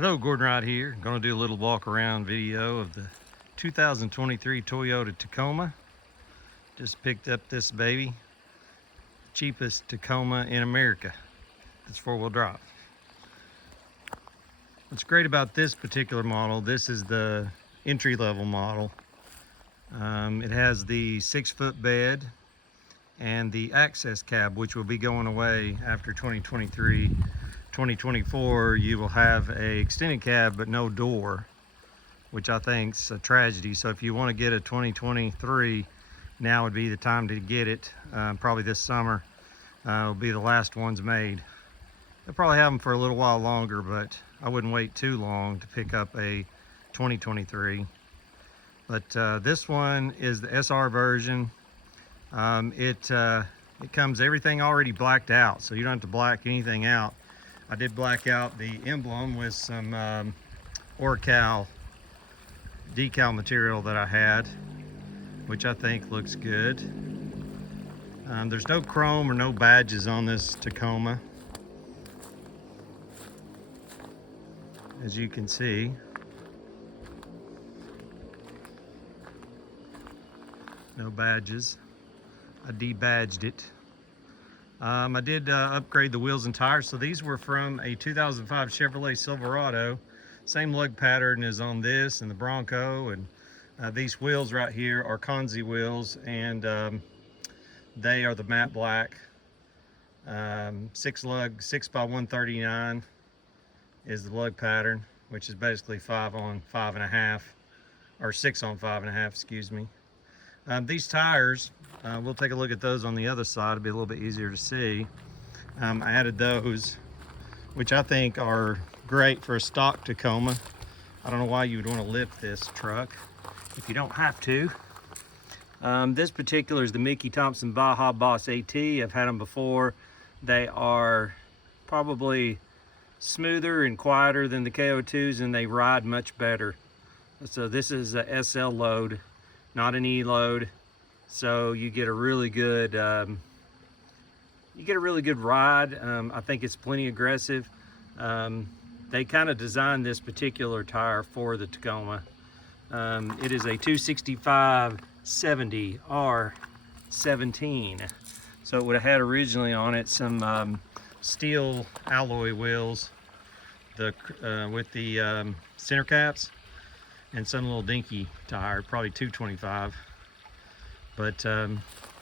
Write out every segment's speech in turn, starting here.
Hello, Gordon Wright here. I'm going to do a little walk around video of the 2023 Toyota Tacoma. Just picked up this baby. Cheapest Tacoma in America. It's four-wheel drive. What's great about this particular model, this is the entry-level model. It has the 6-foot bed and the access cab, which will be going away after 2023. 2024, you will have a extended cab but no door, which I think's a tragedy. So if you want to get a 2023, now would be the time to get it. Probably this summer will be the last ones made. They'll probably have them for a little while longer, but I wouldn't wait too long to pick up a 2023. But this one is the SR version. It comes everything already blacked out, so you don't have to black anything out. I did black out the emblem with some Orcal decal material that I had, which I think looks good. There's no chrome or no badges on this Tacoma, as you can see. No badges. I debadged it. I did upgrade the wheels and tires. So these were from a 2005 Chevrolet Silverado. Same lug pattern as on this and the Bronco. And these wheels right here are Conzi wheels, and they are the matte black. 6 lug, 6x139 is the lug pattern, which is basically 5 on 5.5, or 6 on 5.5, excuse me. These tires, we'll take a look at those on the other side. It'll be a little bit easier to see. I added those, which I think are great for a stock Tacoma. I don't know why you would want to lift this truck if you don't have to. This particular is the Mickey Thompson Baja Boss AT. I've had them before. They are probably smoother and quieter than the KO2s, and they ride much better. So this is a SL load, not an E load, so you get a really good ride. I think it's plenty aggressive. They kind of designed this particular tire for the Tacoma. It is a 265/70 R17. So it would have had originally on it some steel alloy wheels, with the center caps, and some little dinky tire, probably 225. But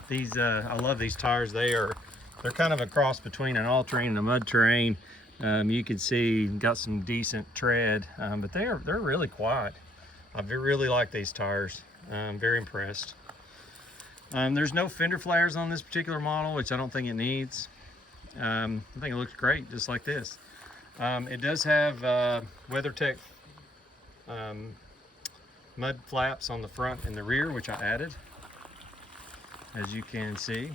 these, I love these tires. They're kind of a cross between an all-terrain and a mud terrain. You can see got some decent tread, but they're really quiet. I really like these tires. I'm very impressed. There's no fender flares on this particular model, which I don't think it needs. I think it looks great, just like this. It does have WeatherTech mud flaps on the front and the rear, which I added, as you can see.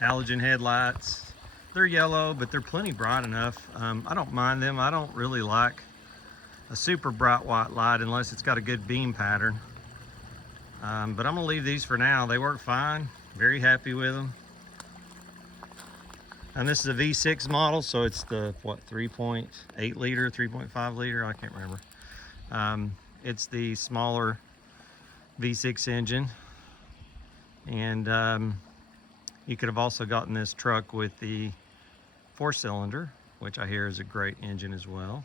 Halogen headlights. They're yellow, but they're plenty bright enough. I don't mind them. I don't really like a super bright white light unless it's got a good beam pattern. But I'm gonna leave these for now. They work fine. Very happy with them. And this is a V6 model, so it's the, what, 3.8 liter, 3.5 liter, I can't remember. It's the smaller V6 engine. And you could have also gotten this truck with the 4-cylinder, which I hear is a great engine as well.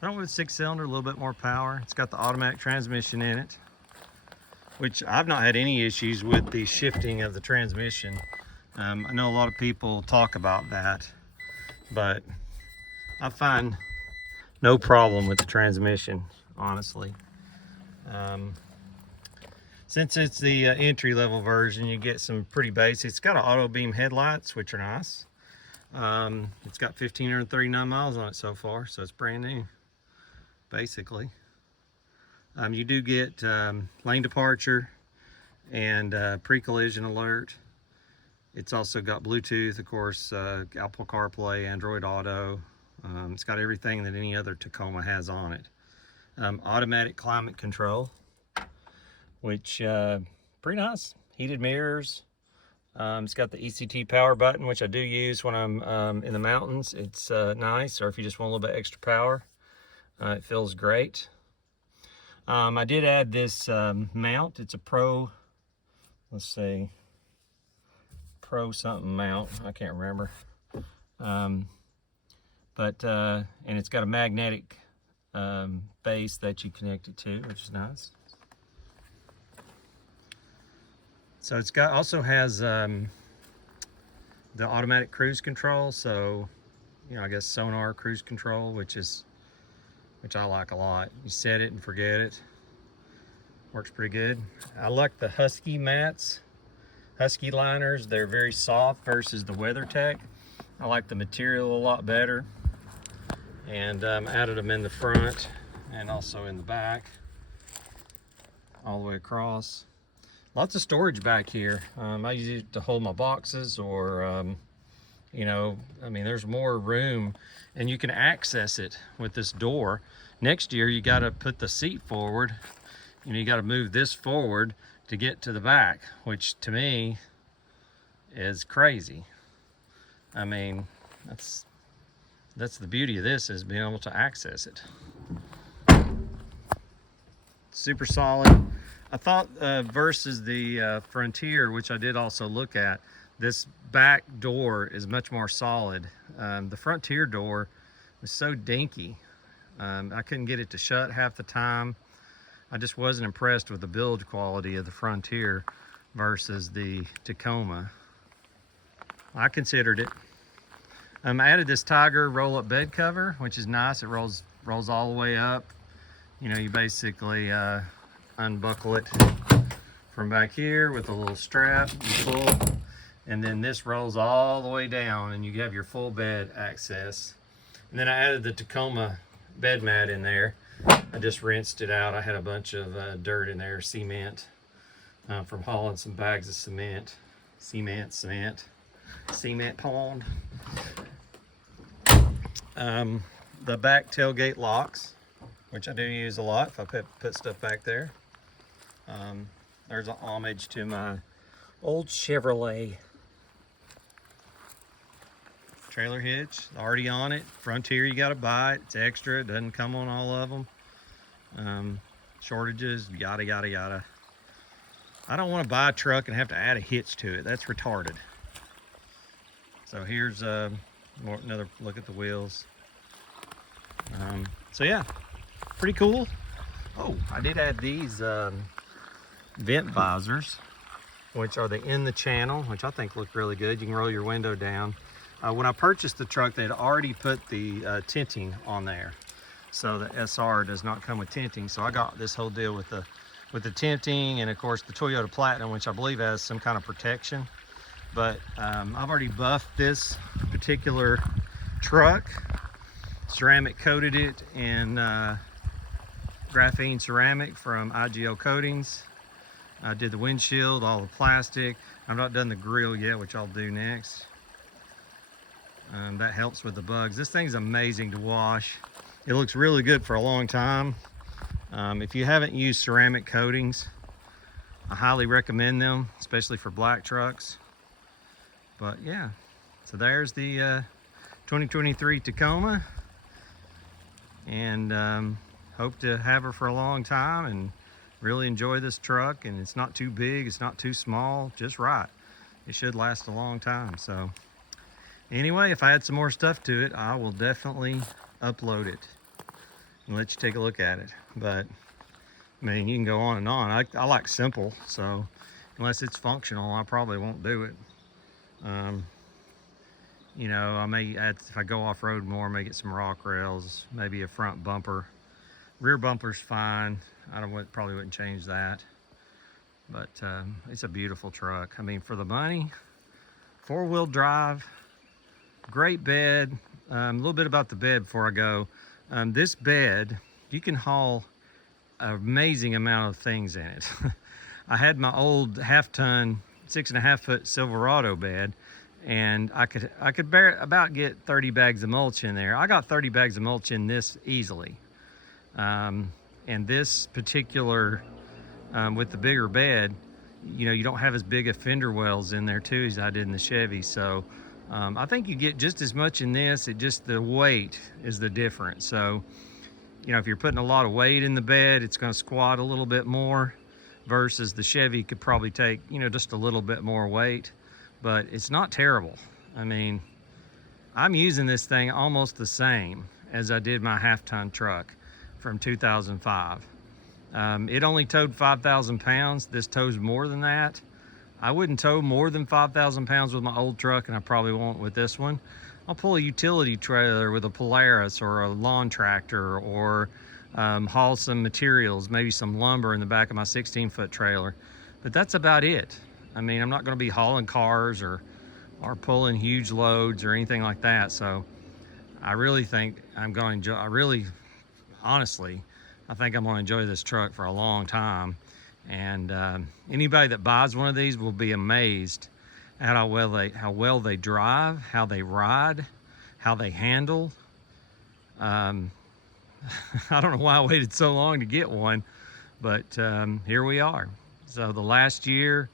But I went with 6-cylinder, a little bit more power. It's got the automatic transmission in it, which I've not had any issues with the shifting of the transmission. I know a lot of people talk about that, but I find no problem with the transmission, honestly. Since it's the entry-level version, you get some pretty basic. It's got an auto beam headlights, which are nice. It's got 1,539 miles on it so far, so it's brand new, basically. You do get lane departure and pre-collision alert. It's also got Bluetooth, of course, Apple CarPlay, Android Auto. It's got everything that any other Tacoma has on it. Automatic climate control, which pretty nice. Heated mirrors, It's got the ECT power button, which I do use when I'm in the mountains. It's nice, or if you just want a little bit extra power, it feels great. I did add this mount. It's a Pro, let's see, Pro something mount. I can't remember. And it's got a magnetic base that you connect it to, which is nice. So it's got also has the automatic cruise control. So, you know, I guess sonar cruise control, which I like a lot. You set it and forget it. Works pretty good. I like the Husky mats, Husky liners. They're very soft versus the WeatherTech. I like the material a lot better. And added them in the front and also in the back, all the way across. Lots of storage back here. I use it to hold my boxes, or you know, I mean, there's more room, and you can access it with this door. Next year, you got to put the seat forward. You know, you got to move this forward to get to the back, which to me is crazy. I mean, that's the beauty of this, is being able to access it. Super solid. I thought versus the Frontier, which I did also look at, this back door is much more solid. The Frontier door was so dinky. I couldn't get it to shut half the time. I just wasn't impressed with the build quality of the Frontier versus the Tacoma. I considered it. I added this Tiger roll-up bed cover, which is nice. It rolls all the way up. You know, you basically unbuckle it from back here with a little strap, you pull, and then this rolls all the way down, and you have your full bed access. And then I added the Tacoma bed mat in there. I just rinsed it out. I had a bunch of dirt in there, cement, from hauling some bags of cement pond. The back tailgate locks, which I do use a lot if I put stuff back there. There's an homage to my old Chevrolet. Trailer hitch, already on it. Frontier, you gotta buy it. It's extra, it doesn't come on all of them. Shortages, yada, yada, yada. I don't wanna buy a truck and have to add a hitch to it. That's retarded. So here's another look at the wheels. So yeah, pretty cool. Oh, I did add these vent visors, which are in the channel, which I think look really good. You can roll your window down. When I purchased the truck, they'd already put the tinting on there. So the SR does not come with tinting. So I got this whole deal with the tinting, and of course the Toyota Platinum, which I believe has some kind of protection. But I've already buffed this particular truck, ceramic coated it in graphene ceramic from IGL Coatings. I did the windshield, all the plastic. I've not done the grill yet, which I'll do next. That helps with the bugs. This thing's amazing to wash. It looks really good for a long time. If you haven't used ceramic coatings, I highly recommend them, especially for black trucks. But yeah, so there's the 2023 Tacoma, and hope to have her for a long time and really enjoy this truck. And it's not too big, it's not too small, just right. It should last a long time. So anyway, if I add some more stuff to it, I will definitely upload it and let you take a look at it. But I mean, you can go on and on. I like simple, so unless it's functional, I probably won't do it. You know, I may add, if I go off-road more, I may get some rock rails, maybe a front bumper. Rear bumper's fine. Probably wouldn't change that. But it's a beautiful truck. I mean, for the money, 4-wheel drive, great bed. A little bit about the bed before I go. This bed, you can haul an amazing amount of things in it. I had my old half-ton, 6.5-foot Silverado bed, and I could about get 30 bags of mulch in there. I got 30 bags of mulch in this easily. And this particular, with the bigger bed, you know, you don't have as big of fender wells in there too as I did in the Chevy. So I think you get just as much in this. It just, the weight is the difference. So, you know, if you're putting a lot of weight in the bed, it's going to squat a little bit more, versus the Chevy could probably take, you know, just a little bit more weight, but it's not terrible. I mean, I'm using this thing almost the same as I did my half-ton truck from 2005. It only towed 5,000 pounds. This tows more than that. I wouldn't tow more than 5,000 pounds with my old truck, and I probably won't with this one. I'll pull a utility trailer with a Polaris or a lawn tractor, or haul some materials, maybe some lumber in the back of my 16-foot trailer. But that's about it. I mean, I'm not going to be hauling cars or pulling huge loads or anything like that. So I really think I'm going to enjoy, honestly, I think I'm going to enjoy this truck for a long time. And anybody that buys one of these will be amazed at how well they drive, how they ride, how they handle. I don't know why I waited so long to get one, but here we are. So the last year,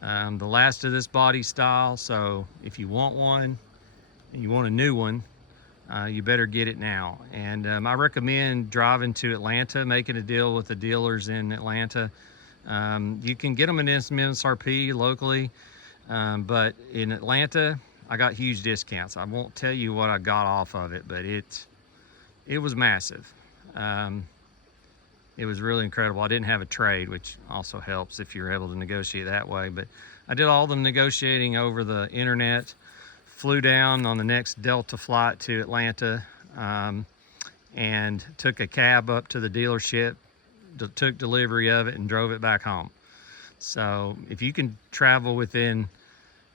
the last of this body style. So if you want one, and you want a new one, you better get it now. And I recommend driving to Atlanta, making a deal with the dealers in Atlanta. You can get them in MSRP locally, but in Atlanta, I got huge discounts. I won't tell you what I got off of it, but it was massive. It was really incredible. I didn't have a trade, which also helps if you're able to negotiate that way. But I did all the negotiating over the internet, flew down on the next Delta flight to Atlanta, and took a cab up to the dealership, took delivery of it, and drove it back home. So if you can travel within,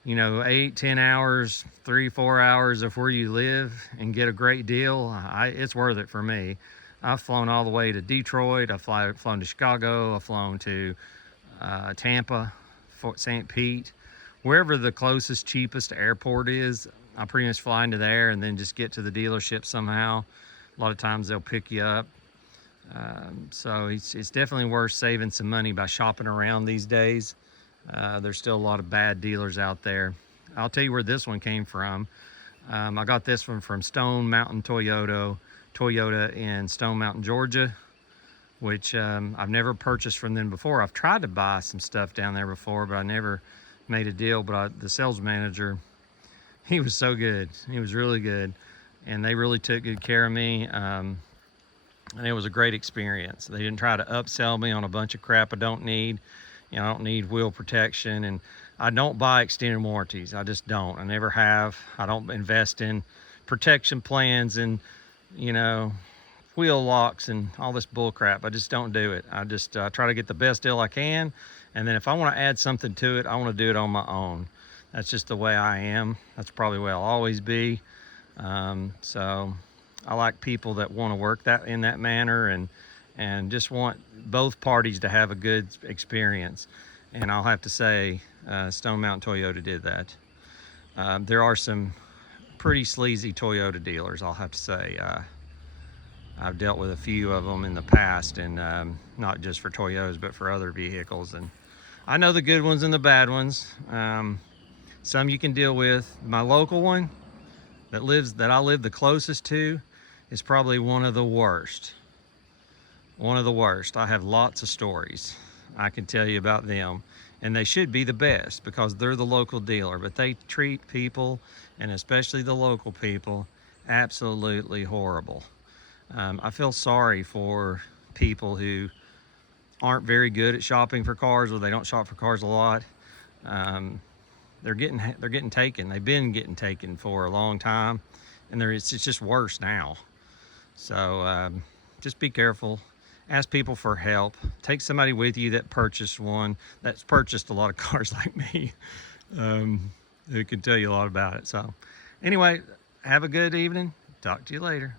you know, 8-10 hours, 3-4 hours of where you live and get a great deal, it's worth it for me. I've flown all the way to Detroit, I've flown to Chicago, I've flown to Tampa, Fort St. Pete, wherever the closest, cheapest airport is. I pretty much fly into there and then just get to the dealership somehow. A lot of times they'll pick you up. So it's definitely worth saving some money by shopping around these days. There's still a lot of bad dealers out there. I'll tell you where this one came from. I got this one from Stone Mountain Toyota in Stone Mountain, Georgia, which I've never purchased from them before. I've tried to buy some stuff down there before, but I never made a deal. But the sales manager, he was so good. He was really good, and they really took good care of me. And it was a great experience. They didn't try to upsell me on a bunch of crap I don't need. You know, I don't need wheel protection, and I don't buy extended warranties. I just don't. I never have. I don't invest in protection plans and, you know, wheel locks and all this bull crap. I just don't do it. I just try to get the best deal I can, and then if I want to add something to it, I want to do it on my own. That's just the way I am. That's probably the way I'll always be. So I like people that want to work in that manner, and just want both parties to have a good experience. And I'll have to say, Stone Mountain Toyota did that. There are some pretty sleazy Toyota dealers, I'll have to say. I've dealt with a few of them in the past, and not just for Toyotas, but for other vehicles. And I know the good ones and the bad ones. Some you can deal with. My local one that I live the closest to is probably one of the worst. One of the worst. I have lots of stories I can tell you about them, and they should be the best because they're the local dealer, but they treat people, and especially the local people, absolutely horrible. I feel sorry for people who aren't very good at shopping for cars, or they don't shop for cars a lot. They're getting taken. They've been getting taken for a long time, and it's just worse now. So just be careful. Ask people for help. Take somebody with you that purchased one, that's purchased a lot of cars like me, who can tell you a lot about it. So anyway, have a good evening. Talk to you later.